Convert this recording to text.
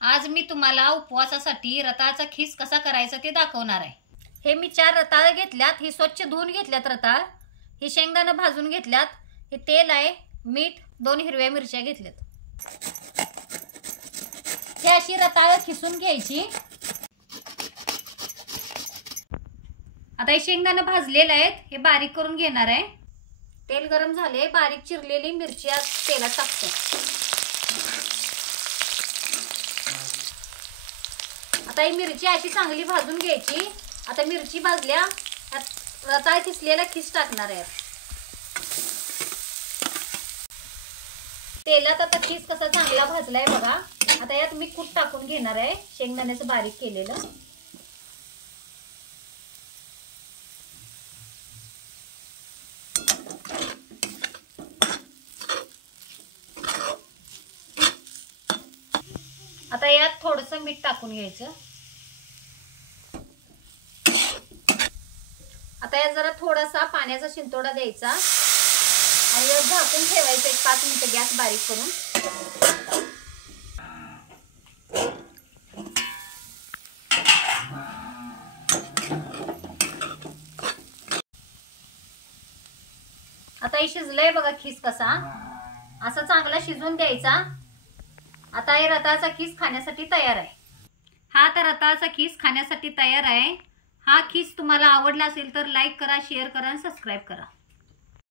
आज मी तुम्हाला उपवासासाठी रताळाचा खीस कसा करायचा ते दाखवणार आहे। हे मी 4 रताळ घेतल्यात, ही स्वच्छ धुवून घेतल्यात रताळ, ही शेंगदाणे भाजून घेतल्यात, हे तेल आहे, मीठ, 2 हिरव्या मिरच्या घेतल्यात। ही अशी रताळ खिसून घ्यायची। आता हे शेंगदाणे भाजलेले आहेत, हे बारीक करून घेणार आहे। तेल गरम झाले, बारीक चिरलेली मिरची तेलात टाकते। आता ही मिरची अशी चांगली भाजून घ्यायची। आता मिरची भाजल्या, रताळ खिसलेला खीस टाकणार आहे। तेलात आता खीस कसा चांगला भाजलाय बघा। आता यात मी कूट टाकून घेणार आहे, शेंगदाण्याचं बारीक केलेलं। आता यात थोडंसं मीठ टाकून घ्यायचं। आता यात जरा थोडासा पाण्याचा शिंतोडा द्यायचा आणि यात झाकून ठेवायचं 1-5 मिनिटं गॅस बारीक करून। आता हे शिजलंय बघा खीस कसा, असा चांगला शिजून द्यायचा। आता हे रताळाचा खीस खाण्यासाठी तयार आहे। हा आता रताळाचा खीस खाण्यासाठी तयार आहे। हा खीस तुम्हाला आवडला असेल तर लाईक करा, शेअर करा आणि सबस्क्राईब करा।